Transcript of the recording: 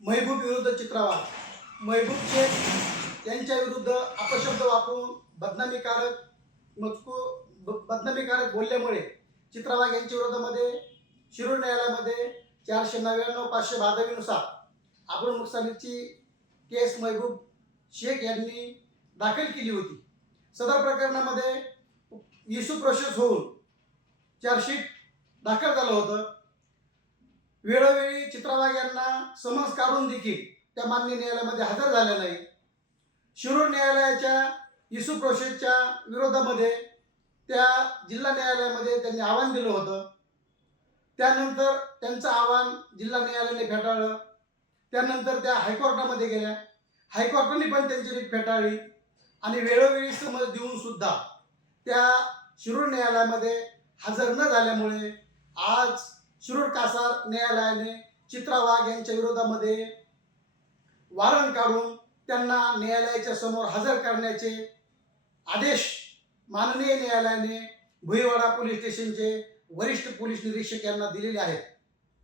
महबूब विरुद्ध चित्रा वाघ. महबूब शेख यांच्या विरुद्ध अपशब्द वापरून बदनामीकारक बोलल्यामुळे चित्रा वाघ यांच्या विरोधामध्ये शिरूर न्यायालयामध्ये 499/522 नुसार आबरू नुकसानीची केस महबूब शेख यांनी दाखल केली होती. सदर प्रकरणामध्ये इश्यू प्रोसेस होऊन चार्जशीट दाखल झालं होतं. वेळोवेळी चित्रा वाघ यांना समन्स काढून देखील त्या मान्य न्यायालयामध्ये हजर झाल्या नाही. शिरूर न्यायालयाच्या इश्यू प्रोसेसच्या विरोधामध्ये त्या जिल्हा न्यायालयामध्ये त्यांनी आव्हान दिलं होतं. त्यानंतर त्यांचं आव्हान जिल्हा न्यायालयाने फेटाळलं. त्यानंतर त्या हायकोर्टामध्ये गेल्या. हायकोर्टाने पण त्यांची रीट फेटाळली आणि वेळोवेळी समज देऊन सुद्धा त्या शिरूर न्यायालयामध्ये हजर न झाल्यामुळे आज शिरूर कासार न्यायालयाने चित्रा वाघ यांच्या विरोधामध्ये वॉरंट काढून त्यांना न्यायालयाच्या समोर हजर करण्याचे आदेश माननीय न्यायालयाने भुईवाडा पोलीस स्टेशनचे वरिष्ठ पोलीस निरीक्षक यांना दिलेले आहेत.